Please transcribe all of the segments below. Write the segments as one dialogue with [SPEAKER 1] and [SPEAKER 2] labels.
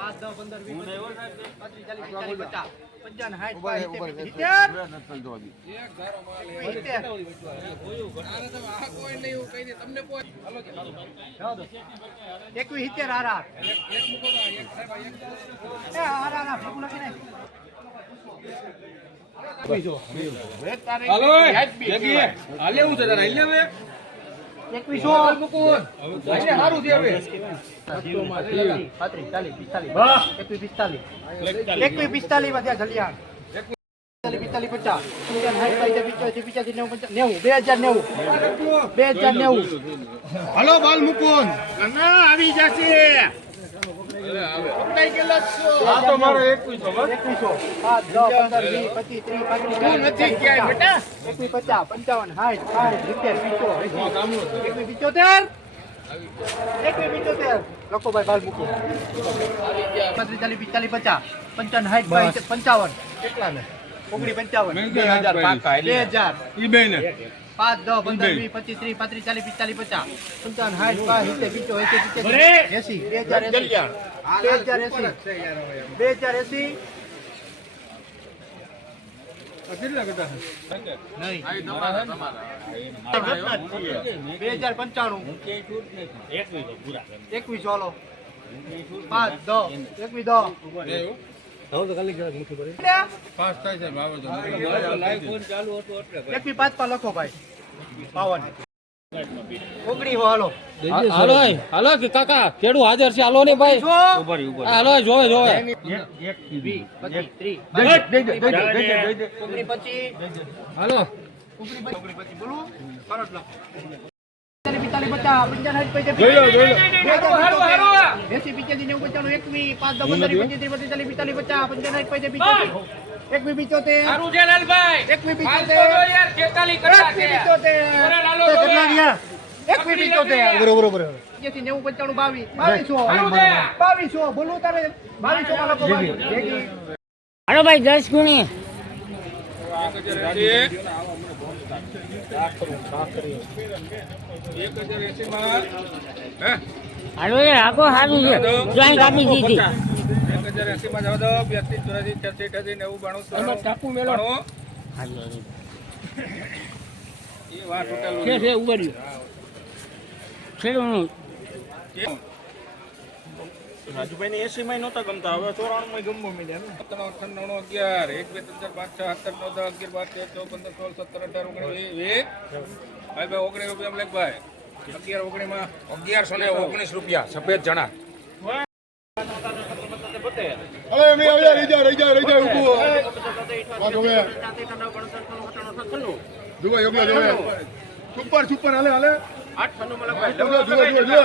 [SPEAKER 1] પાંચ દસ પંદર. એકવીસ સિત્તેર હાર. હાર.
[SPEAKER 2] હાલો હાલે હું હાલે હવે.
[SPEAKER 1] એકવીસો
[SPEAKER 2] હાલે છે હવે.
[SPEAKER 1] પિસ્તાલીસ. પિસ્તાલીસ. પિસ્તાલીસમાં ત્યાં જલિયાણ. પિસ્તાલીસ, પચાસ. નેવું. બે હજાર નેવું. બે હજાર નેવું.
[SPEAKER 3] હલો બાલ મુકુંદ
[SPEAKER 1] આવી જશે પંચાવન સાઠ સાઠ સિત્તેર લખો ભાઈ બાલ મૂકો. પાંત્રીસ ચાલીસ પિસ્તાલીસ પચાસ પંચાવન. સાઠ પંચાવન. કેટલા ને ઓગણી પંચાવન બે હજાર.
[SPEAKER 2] બે હજાર.
[SPEAKER 1] પાંચ દસ પંદર વીસ પચીસ ત્રીસ પાંત્રીસ ચાલીસ પિસ્તાલીસ પચાસ. પંચાવન સાઠ બાસઠ સિત્તેર પિચો એસી એસી. બે હજાર એસી. બે હજાર એસી. બે હજાર એસી.
[SPEAKER 2] આ કેટલા કીધા?
[SPEAKER 1] બે હજાર પંચાણું. એકવીસ ચાલો પાંચ દસ એકવીસ દસ.
[SPEAKER 2] પાંચ થાય છે
[SPEAKER 1] પાંચમાં લખો ભાઈ. બાવન ઓગણી હાલો.
[SPEAKER 4] હાલો હાલો કે કાકા ખેડૂ હાજર છે. હાલો ને ભાઈ. હાલો જોવે જોવે. હાલો.
[SPEAKER 1] પંચાણું, એકવીસ, પાંચ, દસ, પંદર, પચીસ, કેટલા ગયા? નેવું, પંચાણું, બાવીસ. બાવીસો. બાવીસો. તારે. બાવીસો ભાઈ. ભેગી.
[SPEAKER 4] હાલો ભાઈ દસ ગુણી
[SPEAKER 2] એક. એક?
[SPEAKER 4] હાલો એ રાખો સારું છે. જોઈન્ટ આપી દીધી.
[SPEAKER 2] એક હજાર એંસી માં જવા દો બ્યાસી ચોરાસી છ્યાસી અઠ્યાસી નેવું બાણું ત્રાણું. એ.
[SPEAKER 4] છે છે ઉગાડ્યું.
[SPEAKER 2] અઠ્ઠાણું, અગિયાર એક બે ત્રણ ચાર પાંચ છ સાત આઠ નવ દસ અગિયાર બાર તેર ચૌદ પંદર સોળ સત્તર અઢાર ઓગણીસ વીસ ભાઈ ભાઈ ઓગણીસ રૂપિયા લેખ ભાઈ. અગિયાર ઓગણીમાં અગિયારસો ને ઓગણીસ રૂપિયા સફેદ ચણા.
[SPEAKER 3] અરે એમ નહીં, આવી જા, રહી જા, રહી જા, રહી જા, ઊભું. જોવે. જોવે, યોગ્ય જોવે. સુપર, સુપર, હાલે, હાલે. જોવે, જોવે, જોવે, જોવે.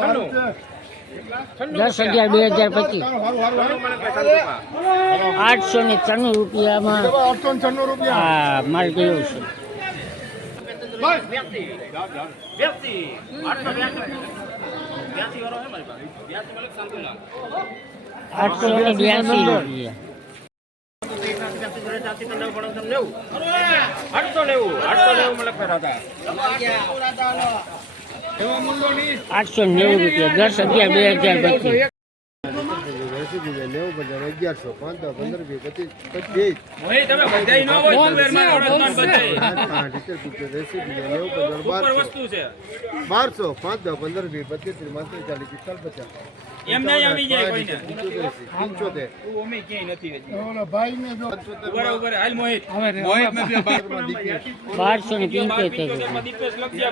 [SPEAKER 3] હારું છે.
[SPEAKER 4] દસ અગિયાર બે હજાર પચીસ. આઠસો ને ત્રાણું રૂપિયામાં.
[SPEAKER 3] જવા, છન્નું રૂપિયા.
[SPEAKER 4] આ માલ ગયો છે? આઠસો ને
[SPEAKER 2] આઠસો નેવું
[SPEAKER 4] રૂપિયા દસ અગિયાર બે હજાર પચીસ
[SPEAKER 2] ભાઈ રૂપિયા નેવું ન અગિયારસો પાંચસો પંદર રૂપિયા પચીસ પચીસ. વસ્તુ છે?
[SPEAKER 3] બારસો પાંચ દસ પંદર રૂપિયા પચીસ ત્રીસ ચાલીસ પિસ્તાલીસ પચાસ.
[SPEAKER 4] બારસો ને
[SPEAKER 2] આવી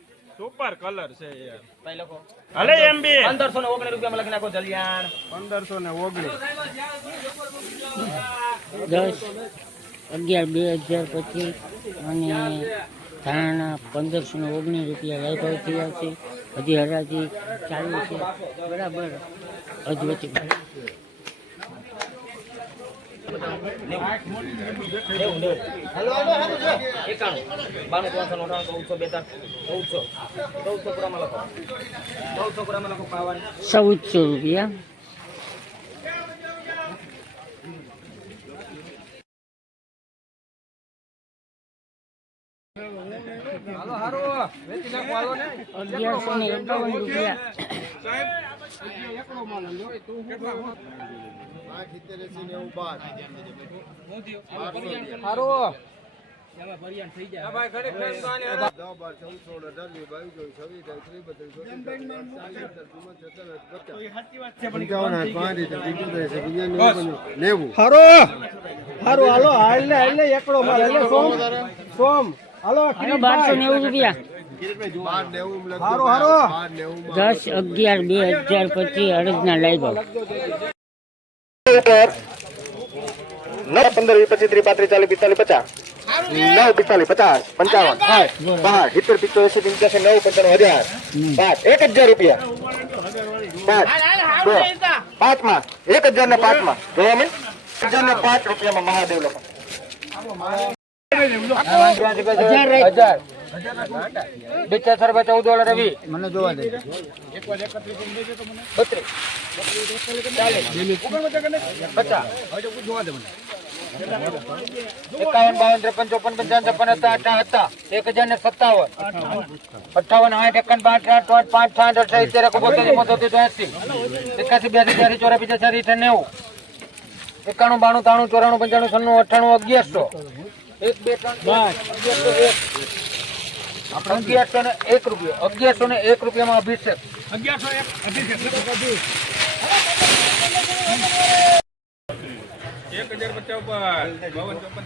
[SPEAKER 2] સુપર કલર છે યાર એમ બી.
[SPEAKER 1] પંદરસો ને ઓગણીસ રૂપિયા લખી નાખો જલિયાણ.
[SPEAKER 2] પંદરસો ને ઓગણીસ.
[SPEAKER 4] દસ અગિયાર બે હજાર પચીસ અને ધાણા પંદરસો ને ઓગણીસ રૂપિયા લાઈભાવ થયા છે. હજી હરાજી ચાલુ છે. બરાબર. અધવચ્ચે
[SPEAKER 5] એકાણું બાણું ત્રણસો નવ્વાણું ચૌદસો બેતાલીસ ચૌદસો ચૌદસો પૂરામાં લખો. ચૌદસો પૂરામાં લખો પાવન.
[SPEAKER 4] ચૌદસો રૂપિયા
[SPEAKER 2] હાલો હારું વેચી નાખો હાલો ને
[SPEAKER 4] અગિયારસો ને એકાવન રૂપિયા.
[SPEAKER 2] હારું. હાલો.
[SPEAKER 3] નેવું
[SPEAKER 1] હારો. હારો હાલો હાલે હાલે એકડો માલ. સોમ. સોમ. હાલો
[SPEAKER 4] હાલો બારસો નેવું રૂપિયા.
[SPEAKER 3] બાર બાર
[SPEAKER 4] દસ અગિયાર બે હજાર પચીસ અડદના લાઈવ
[SPEAKER 6] નવ પંદર વીસ પચીસ ત્રીસ પાંત્રીસ ચાલીસ પિસ્તાલીસ પચાસ. નવ પિસ્તાલીસ પચાસ પંચાવન. સાઠ પાંચ સિત્તેર એસી પંચ્યાસી નવ પંચાણું હજાર. પાંચ એક હજાર રૂપિયા. પાંચ બે પાંચમાં એક હજાર ને પાંચમાં. જોવા મેં હજાર ને પાંચ રૂપિયામાં મહાદેવ લોકો
[SPEAKER 4] હજાર
[SPEAKER 5] રૂપિયા ચૌદ વાળા રવિ એકાવન બાવન ત્રેપન ચોપન પંચાવન છપ્પન હતા અઠા હતા એક હજાર સત્તાવન અઠાવન આઠ એકાવન પાંચ આઠ પાંચ પાંચ આઠ અઠાવીસ તેર બોતેર પંચોતેર ચોસી એકાસી બ્યાસી ત્યાસી ચોરા પચાસ ચાર અઠા નેવું એકાણું, બાણું, ત્રાણું, ચોરાણું, પંચાણું, છન્નું અઠાણું અગિયારસો. એક બે ત્રણ અગિયારસો એક. અગિયારસો ને એક રૂપિયો. અગિયારસો ને એક રૂપિયામાં અભિષેક.
[SPEAKER 2] એક હજાર પચાસ ઉપર બાવન ચોપન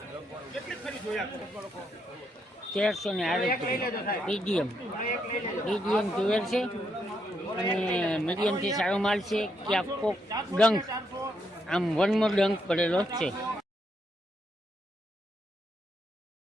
[SPEAKER 2] તેરસો
[SPEAKER 4] ને આડત્રીસ. ડીડીએમ મીડિયમ તુવેર છે અને મીડિયમથી સારો માલ છે. ક્યાંક કોક ડંક આમ વનમો ડંક પડેલો જ છે.